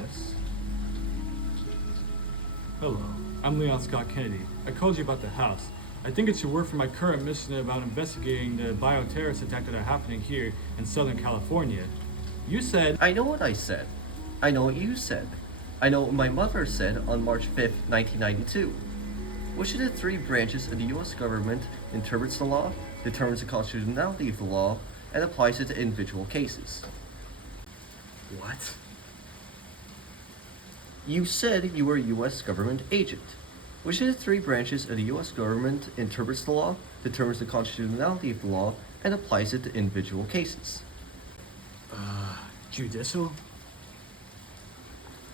Yes. Hello, I'm Leon Scott Kennedy. I called you about the house. I think it should work for my current mission about investigating the bioterrorist attack that are happening here in Southern California. You said I know what I said. I know what you said. I know what my mother said on March 5th, 1992. Which of the three branches of the U.S. government interprets the law, determines the constitutionality of the law, and applies it to individual cases? what? You said you were a U.S. government agent. Which of the three branches of the U.S. government interprets the law, determines the constitutionality of the law, and applies it to individual cases? Judicial?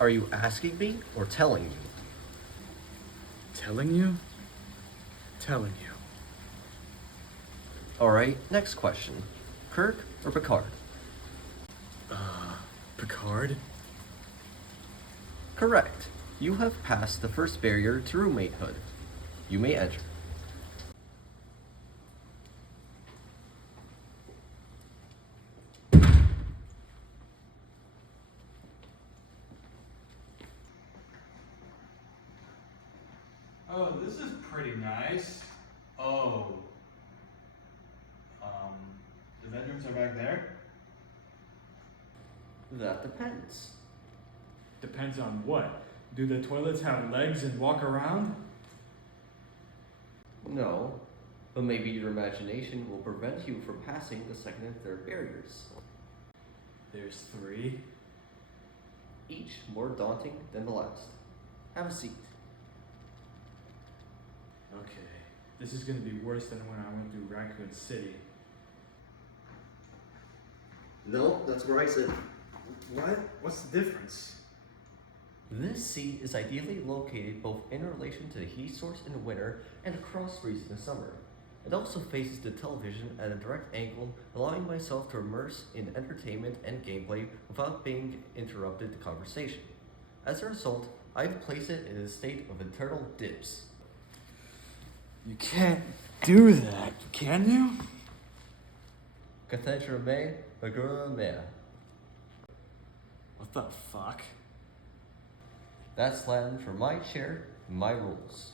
Are you asking me or telling me? Telling you? Telling you. Alright, next question. Kirk or Picard? Picard? Correct. You have passed the first barrier to roommatehood. You may enter. Oh, this is pretty nice. Oh. The bedrooms are back there? That depends. Depends on what? Do the toilets have legs and walk around? No, but maybe your imagination will prevent you from passing the second and third barriers. There's three. Each more daunting than the last. Have a seat. Okay, this is gonna be worse than when I went through Raccoon City. No, that's where I said. What? What's the difference? This seat is ideally located both in relation to the heat source in the winter and the cross breeze in the summer. It also faces the television at a direct angle, allowing myself to immerse in entertainment and gameplay without being interrupted the conversation. As a result, I've placed it in a state of eternal dips. You can't do that, can you? Cathedra me, Bagura mea. What the fuck? That's Latin for my chair, my rules.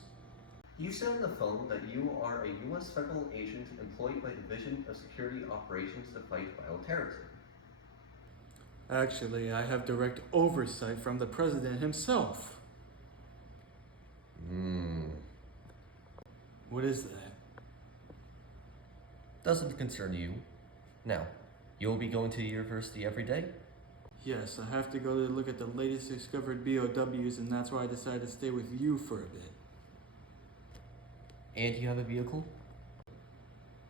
You said on the phone that you are a U.S. federal agent employed by Division of Security Operations to fight bioterrorism. Actually, I have direct oversight from the president himself. What is that? Doesn't concern you. Now, you'll be going to the university every day? Yes, I have to go to look at the latest discovered BOWs, and that's why I decided to stay with you for a bit. And you have a vehicle?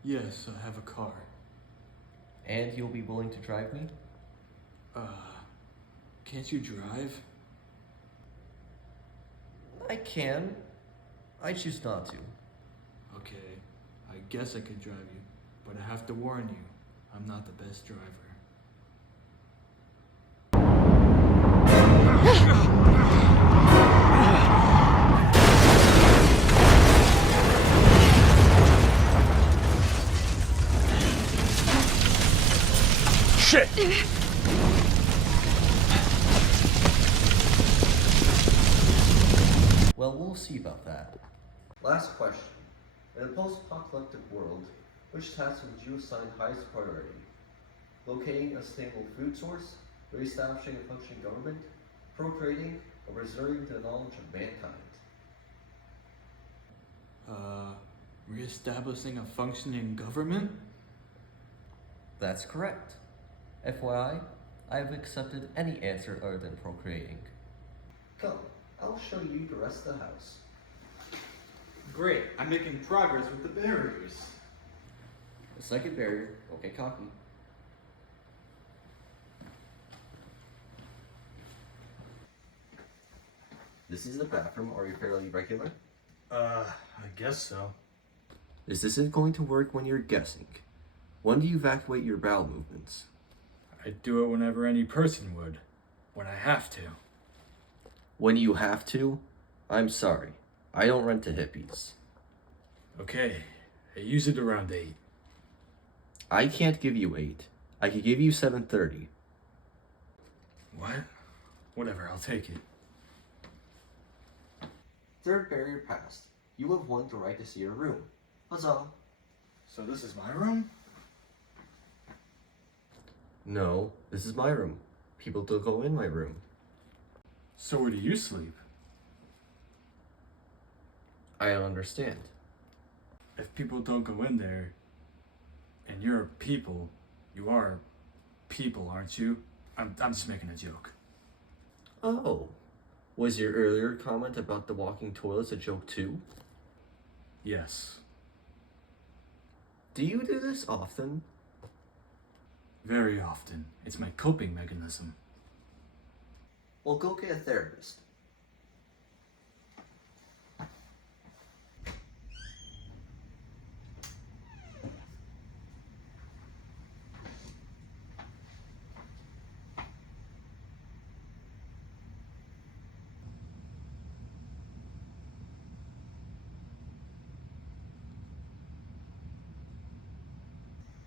Yes, I have a car. And you'll be willing to drive me? Can't you drive? I can. I choose not to. Okay, I guess I could drive you, but I have to warn you, I'm not the best driver. Shit! Well, we'll see about that. Last question. In a post-apocalyptic world, which task would you assign highest priority? Locating a stable food source, reestablishing a functioning government, procreating, or reserving the knowledge of mankind? Reestablishing a functioning government? That's correct. FYI, I have accepted any answer other than procreating. Come, I'll show you the rest of the house. Great, I'm making progress with the barriers. The second barrier, don't get cocky. This is the bathroom. Are you fairly regular? I guess so. This isn't going to work when you're guessing. When do you evacuate your bowel movements? I do it whenever any person would. When I have to. When you have to? I'm sorry. I don't rent to hippies. Okay, I use it around 8. I can't give you 8. I could give you 7:30. What? Whatever, I'll take it. Third barrier passed. You have won the right to see your room. Huzzah! So this is my room? No, this is my room. People don't go in my room. So where do you sleep? I don't understand. If people don't go in there, and you're people, you are people, aren't you? I'm just making a joke. Oh, was your earlier comment about the walking toilets a joke too? Yes. Do you do this often? Very often. It's my coping mechanism. Well, go get a therapist.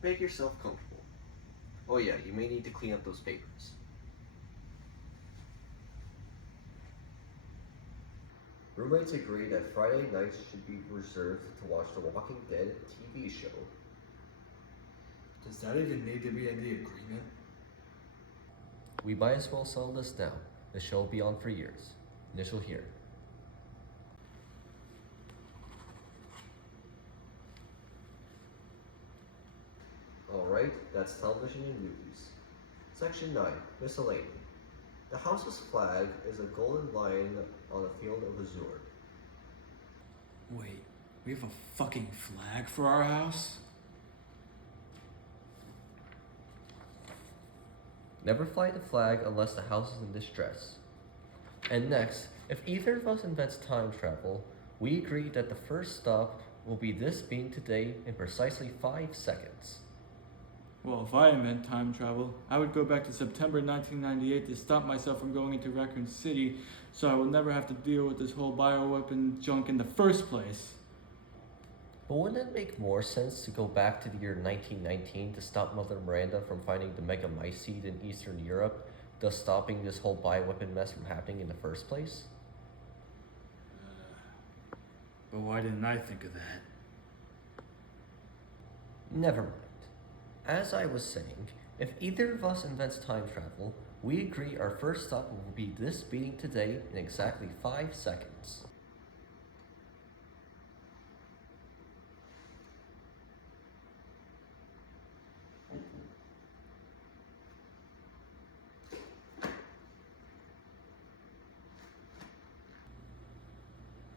Make yourself comfortable. Oh yeah, you may need to clean up those papers. Roommates agree that Friday nights should be reserved to watch the Walking Dead TV show. Does that even need to be in the agreement? We might as well settle this now. The show will be on for years. Initial here. Alright, that's television and movies. Section 9, Miscellany. The house's flag is a golden lion on a field of azure. Wait, we have a fucking flag for our house? Never fly the flag unless the house is in distress. And next, if either of us invents time travel, we agree that the first stop will be this being today in precisely 5 seconds. Well, if I invent time travel, I would go back to September 1998 to stop myself from going into Raccoon City so I will never have to deal with this whole bioweapon junk in the first place. But wouldn't it make more sense to go back to the year 1919 to stop Mother Miranda from finding the megamycete in Eastern Europe, thus stopping this whole bioweapon mess from happening in the first place? But why didn't I think of that? Never mind. As I was saying, if either of us invents time travel, we agree our first stop will be this meeting today in exactly 5 seconds.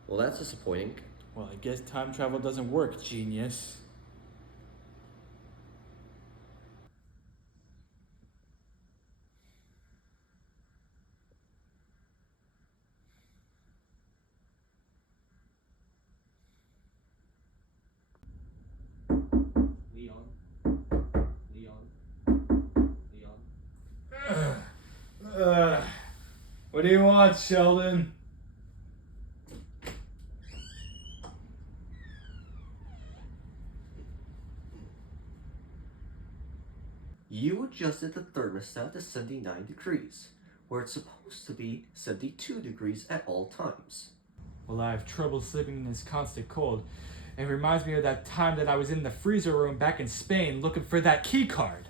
Well, that's disappointing. Well, I guess time travel doesn't work, genius. Leon. What do you want, Sheldon? You adjusted the thermostat to 79 degrees, where it's supposed to be 72 degrees at all times. Well, I have trouble sleeping in this constant cold. It reminds me of that time that I was in the freezer room back in Spain looking for that key card.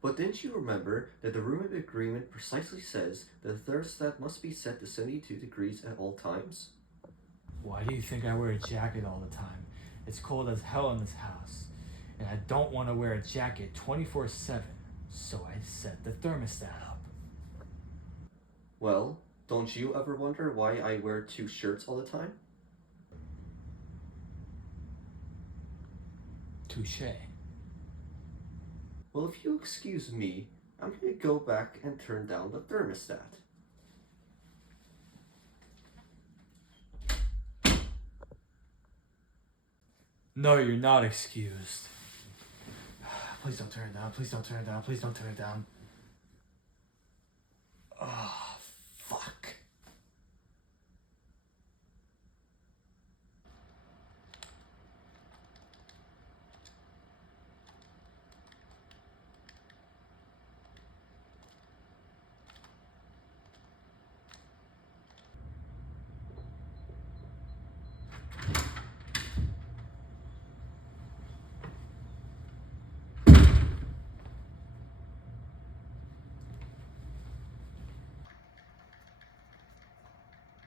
But didn't you remember that the roommate agreement precisely says that the thermostat must be set to 72 degrees at all times? Why do you think I wear a jacket all the time? It's cold as hell in this house. And I don't want to wear a jacket 24/7, so I set the thermostat up. Well, don't you ever wonder why I wear 2 shirts all the time? Touché. Well, if you excuse me, I'm gonna go back and turn down the thermostat. No, you're not excused. Please don't turn it down. Please don't turn it down. Please don't turn it down. Oh, fuck.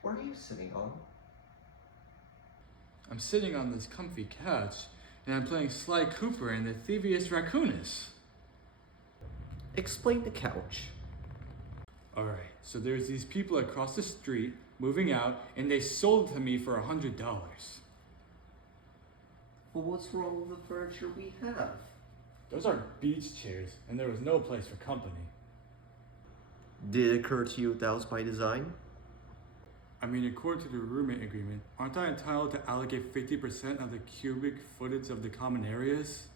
What are you sitting on? I'm sitting on this comfy couch, and I'm playing Sly Cooper and the Thievius Raccoonus. Explain the couch. Alright, so there's these people across the street moving out, and they sold it to me for $100. Well, what's wrong with the furniture we have? Those are beach chairs, and there was no place for company. Did it occur to you that was by design? I mean, according to the roommate agreement, aren't I entitled to allocate 50% of the cubic footage of the common areas?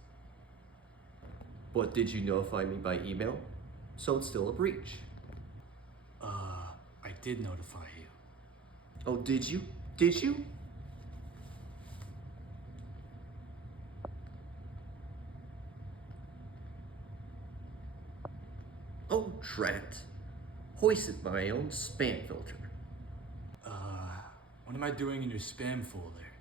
But did you notify me by email? So it's still a breach. I did notify you. Oh, did you? Did you? Oh, drat. Hoisted my own spam filter. What am I doing in your spam folder?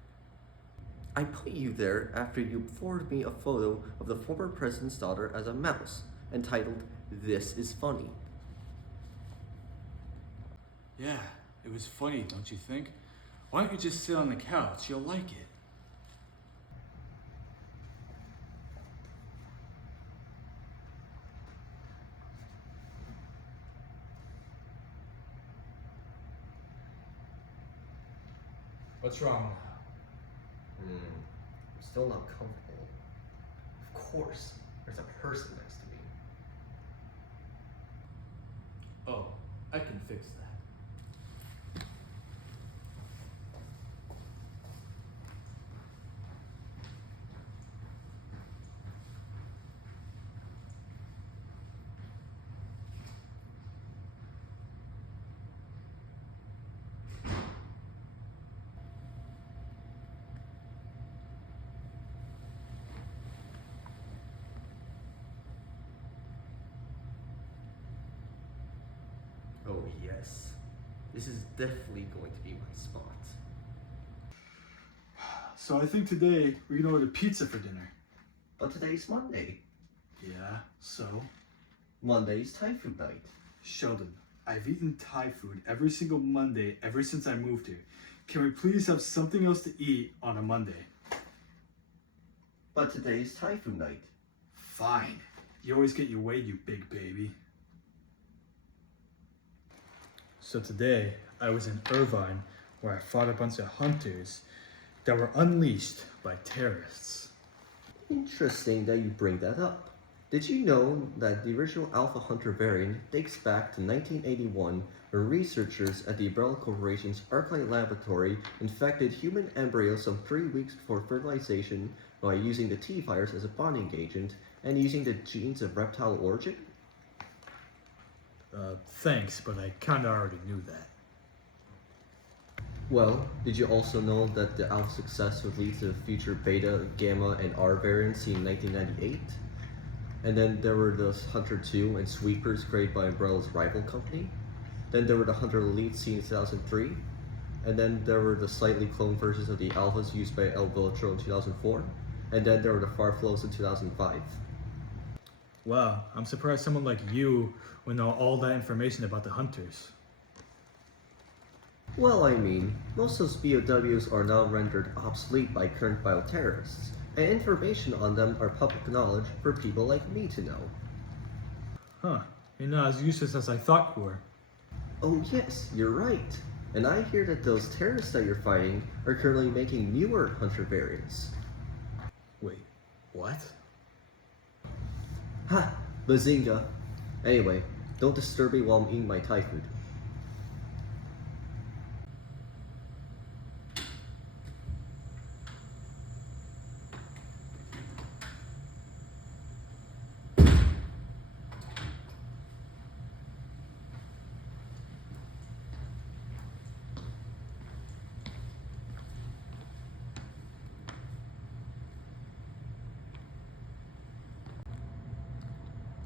I put you there after you forwarded me a photo of the former president's daughter as a mouse, entitled, "This is Funny." Yeah, it was funny, don't you think? Why don't you just sit on the couch? You'll like it. What's wrong now? I'm still not comfortable. Of course, there's a person next to me. Oh, I can fix that. Oh yes, this is definitely going to be my spot. So I think today we're gonna order pizza for dinner. But today's Monday. Yeah, so? Monday's Thai food night. Sheldon, I've eaten Thai food every single Monday ever since I moved here. Can we please have something else to eat on a Monday? But today's Thai food night. Fine. You always get your way, you big baby. So today, I was in Irvine, where I fought a bunch of hunters that were unleashed by terrorists. Interesting that you bring that up. Did you know that the original Alpha Hunter variant dates back to 1981, when researchers at the Umbrella Corporation's Arclight Laboratory infected human embryos some 3 weeks before fertilization by using the T virus as a bonding agent and using the genes of reptile origin? Thanks, but I kinda already knew that. Well, did you also know that the Alpha success would lead to the future Beta, Gamma, and R variants seen in 1998? And then there were the Hunter 2 and Sweepers created by Umbrella's rival company. Then there were the Hunter Elite seen in 2003. And then there were the slightly cloned versions of the Alphas used by El Viltro in 2004. And then there were the Farflows in 2005. Wow, I'm surprised someone like you would know all that information about the hunters. Well, I mean, most of those BOWs are now rendered obsolete by current bioterrorists, and information on them are public knowledge for people like me to know. Huh, you're not as useless as I thought you were. Oh yes, you're right. And I hear that those terrorists that you're fighting are currently making newer Hunter variants. Wait, what? Ha! Bazinga! Anyway, don't disturb me while I'm eating my Thai food.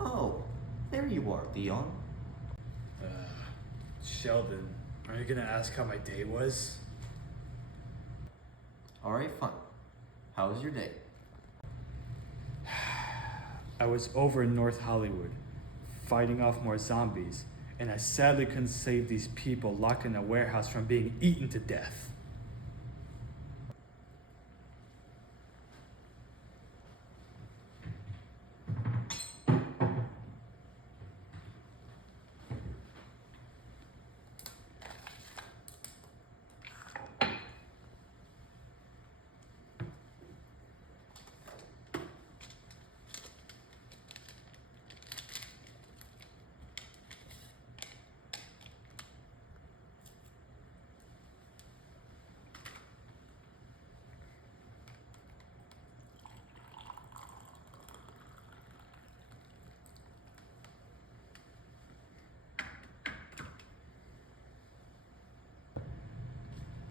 Oh, there you are, Leon. Sheldon, are you gonna ask how my day was? Alright, fine. How was your day? I was over in North Hollywood, fighting off more zombies, and I sadly couldn't save these people locked in a warehouse from being eaten to death.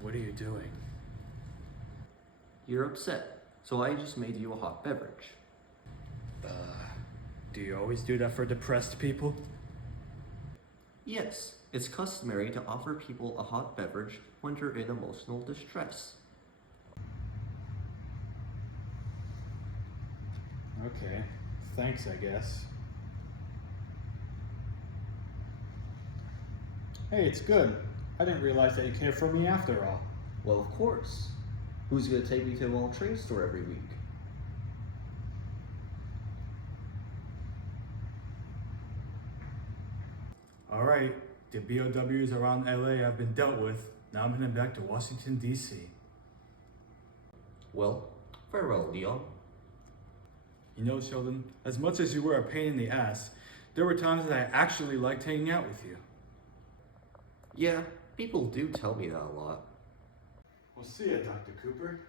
What are you doing? You're upset, so I just made you a hot beverage. Do you always do that for depressed people? Yes, it's customary to offer people a hot beverage when they're in emotional distress. Okay, thanks, I guess. Hey, it's good. I didn't realize that you cared for me after all. Well, of course. Who's gonna take me to the World Trade Store every week? Alright, the BOWs around LA have been dealt with. Now I'm heading back to Washington, D.C. Well, farewell, Leon. You know, Sheldon, as much as you were a pain in the ass, there were times that I actually liked hanging out with you. Yeah, people do tell me that a lot. We'll see ya, Dr. Cooper.